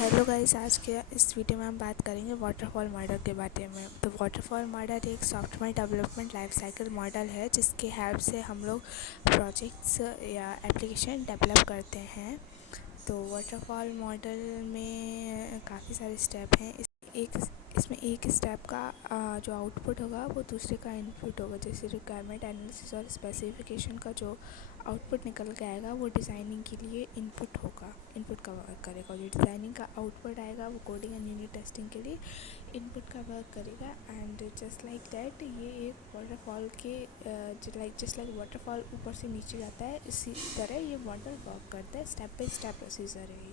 Hello guys, आज के इस वीडियो में हम बात करेंगे वाटरफॉल मॉडल के बारे में। तो वाटरफॉल मॉडल एक software development life cycle model है जिसके हेल्प से हम लोग प्रोजेक्ट्स या एप्लीकेशन डेवलप करते हैं। तो वाटरफॉल मॉडल में काफ़ी सारे स्टेप हैं। इसमें एक स्टेप का जो आउटपुट होगा वो दूसरे का इनपुट होगा। जैसे रिक्वायरमेंट एनालिसिस और स्पेसिफिकेशन का जो आउटपुट निकल के आएगा वो डिज़ाइनिंग के लिए इनपुट का वर्क करेगा। जो डिज़ाइनिंग का आउटपुट आएगा वो कोडिंग एंड यूनिट टेस्टिंग के लिए इनपुट का वर्क करेगा। एंड जस्ट लाइक दैट ये एक वाटरफॉल के जस्ट लाइक वाटरफॉल ऊपर से नीचे जाता है, इसी तरह ये मॉडल वर्क करता है। स्टेप बाई स्टेप प्रोसीजर है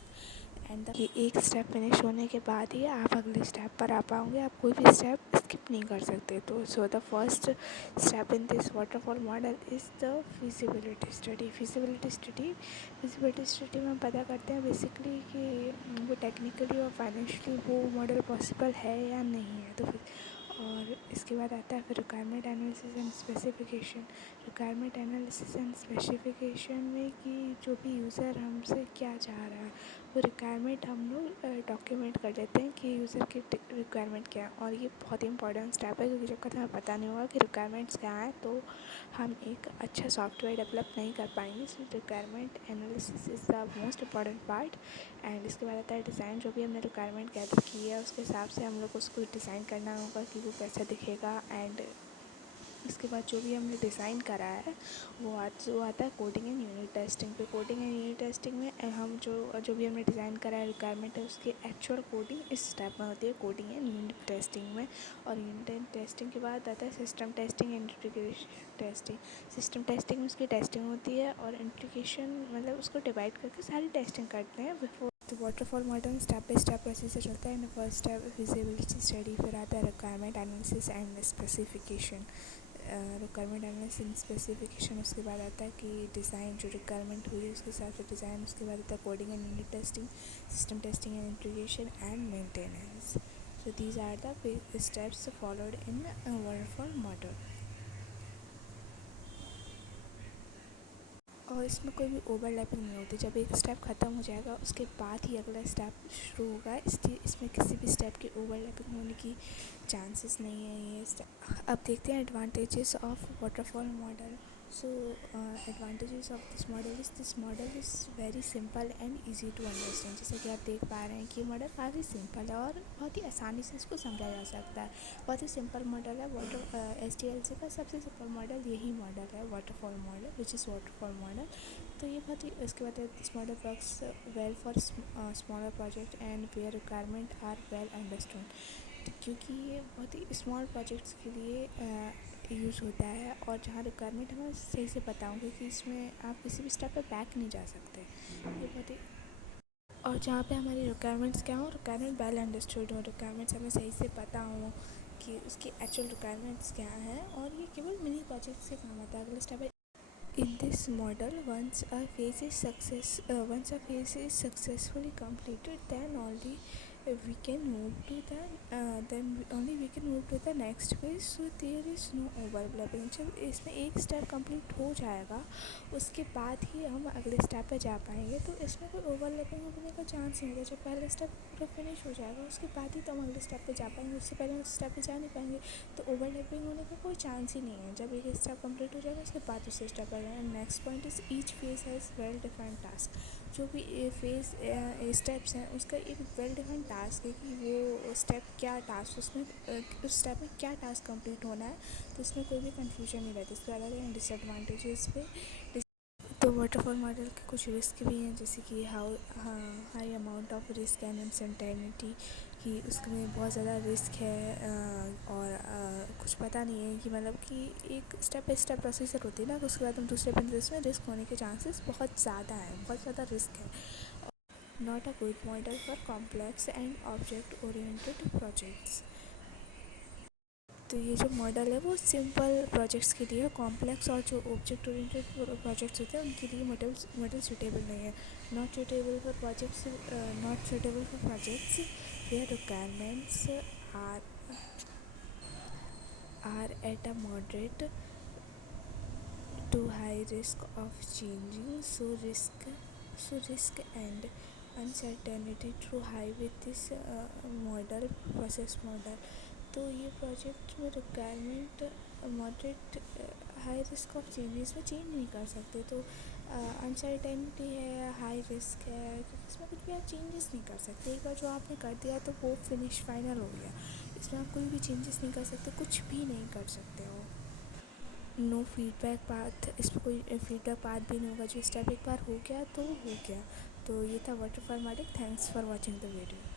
एंड ये एक स्टेप फिनिश होने के बाद ही आप अगले स्टेप पर आ पाओगे। आप कोई भी स्टेप स्किप नहीं कर सकते। तो the first step in this waterfall model is the feasibility study में पता करते हैं बेसिकली कि वो टेक्निकली और फाइनेंशियली वो मॉडल पॉसिबल है या नहीं है। तो फिर और इसके बाद आता है फिर रिक्वायरमेंट एनालिसिस एंड स्पेसिफिकेशन में कि जो भी यूज़र हमसे क्या चाह रहा है वो रिक्वायरमेंट हम लोग डॉक्यूमेंट कर देते हैं कि यूज़र की रिक्वायरमेंट क्या है। और ये बहुत ही इंपॉर्टेंट स्टेप है, क्योंकि जब तक हमें पता नहीं होगा कि रिक्वायरमेंट्स क्या हैं तो हम एक अच्छा सॉफ्टवेयर डेवलप नहीं कर पाएंगे। So requirement analysis is the most important part. And इसके बाद आता है डिज़ाइन। जो भी हमने रिक्वायरमेंट गैदर की है उसके हिसाब से हम लोग उसको डिज़ाइन करना होगा कि वो कैसा दिखेगा। एंड इसके बाद जो भी हमने डिज़ाइन करा है वो आता है कोडिंग एंड यूनिट टेस्टिंग पे। कोडिंग एंड यूनिट टेस्टिंग में हम जो भी हमने डिज़ाइन करा है रिक्वायरमेंट है उसकी एक्चुअल कोडिंग इस स्टेप में होती है, कोडिंग एंड यूनिट टेस्टिंग में। और यूनिट टेस्टिंग के बाद आता है system testing and integration testing. System testing में उसकी टेस्टिंग होती है और इंटीग्रेशन मतलब उसको डिवाइड करके सारी टेस्टिंग करते हैं बिफोर। तो waterfall model step by step procedure चलता है। फर्स्ट स्टेप फिजिबिलिटी स्टडी, फिर आता है requirement analysis and specification. Requirement analysis specification, उसके बाद आता है कि डिज़ाइन जो रिक्वायरमेंट हुई है उसके हिसाब से डिज़ाइन। उसके बाद आता है coding and unit testing, system testing and integration and maintenance. So these are the steps followed in waterfall model. और इसमें कोई भी ओवरलैपिंग नहीं होती। जब एक स्टेप ख़त्म हो जाएगा उसके बाद ही अगला स्टेप शुरू होगा, इसलिए इसमें किसी भी स्टेप की ओवरलैपिंग होने की चांसेस नहीं है। ये स्टेप अब देखते हैं advantages of waterfall model. So advantages of this model is very simple and easy to understand. जैसे कि आप देख पा रहे हैं कि मॉडल काफ़ी सिंपल है और बहुत ही आसानी से इसको समझा जा सकता है। बहुत ही सिंपल मॉडल है। SDLC का सबसे सिंपल मॉडल यही मॉडल है, waterfall model which is waterfall model. तो ये बहुत ही इसके बाद this model works well for smaller project and where requirement are well understood. क्योंकि ये बहुत ही स्मॉल प्रोजेक्ट्स के लिए यूज़ होता है और जहाँ रिक्वायरमेंट हमें सही से पता होंगे कि इसमें आप किसी भी स्टेप पे बैक नहीं जा सकते। ये बहुत ही और जहाँ पे हमारी रिक्वायरमेंट्स क्या हो, रिक्वायरमेंट वेल अंडरस्टूड हो, रिक्वायरमेंट्स हमें सही से पता हो कि उसकी एक्चुअल रिक्वायरमेंट्स क्या हैं। और ये केवल मिनी प्रोजेक्ट्स के काम आता है। अगला स्टेप है in this model, once a phase is successfully completed, then only we can move to the next phase. So there is no overlapping. जब इसमें एक स्टेप कंप्लीट हो जाएगा उसके बाद ही हम अगले स्टेप पे जा पाएंगे। तो इसमें कोई ओवरलैपिंग होने का चांस नहीं होगा। जब पहला स्टेप पूरा फिनिश हो जाएगा उसके बाद ही तो हम अगले स्टेप पे जा पाएंगे, उससे पहले हम स्टेप पे जा नहीं पाएंगे। तो ओवरलैपिंग होने का कोई चांस ही नहीं है। जब एक स्टेप कंप्लीट हो जाएगा उसके बाद दूसरे स्टेप आ जाएगा। Next point is each phase has well defined task. जो भी फेज स्टेप्स हैं उसका एक वेल डिफाइंड टास्क है कि वो स्टेप क्या टास्क उसमें उस स्टेप में क्या टास्क कंप्लीट होना है। तो इसमें कोई भी कन्फ्यूजन नहीं रहती। इसके अलावा डिसएडवांटेजेस पे तो वाटरफॉल मॉडल के कुछ रिस्क भी हैं, जैसे कि high amount of risk and uncertainty, कि उसमें बहुत ज़्यादा रिस्क है। और कुछ पता नहीं है कि मतलब कि एक स्टेप बाई स्टेप प्रोसीजर होती है ना, तो उसके बाद हम दूसरे बिजनेस में रिस्क होने के चांसेस बहुत ज़्यादा है, बहुत ज़्यादा रिस्क है। Not a good model for complex and object oriented projects. तो ये जो मॉडल है वो सिंपल प्रोजेक्ट्स के लिए, कॉम्प्लेक्स और जो ऑब्जेक्ट ओरिएंटेड प्रोजेक्ट्स होते हैं उनके लिए मॉडल सूटेबल नहीं है। Not suitable for projects where requirements are are at a moderate to high risk of changing, so risk and uncertainty through high with this model process model. तो ये project में requirement moderate high risk of changes में change नहीं कर सकते, तो uncertainty है, high risk है, क्योंकि इसमें कुछ भी आप चेंजेस नहीं कर सकते। एक बार जो आपने कर दिया तो वो फिनिश फाइनल हो गया, इसमें आप कोई भी चेंजेस नहीं कर सकते, कुछ भी नहीं कर सकते हो। नो फीडबैक पाथ, इस पर कोई फीडबैक पाथ भी नहीं होगा, जो स्टेप एक बार हो गया तो हो गया। तो ये था waterfall model. Thanks for watching the video.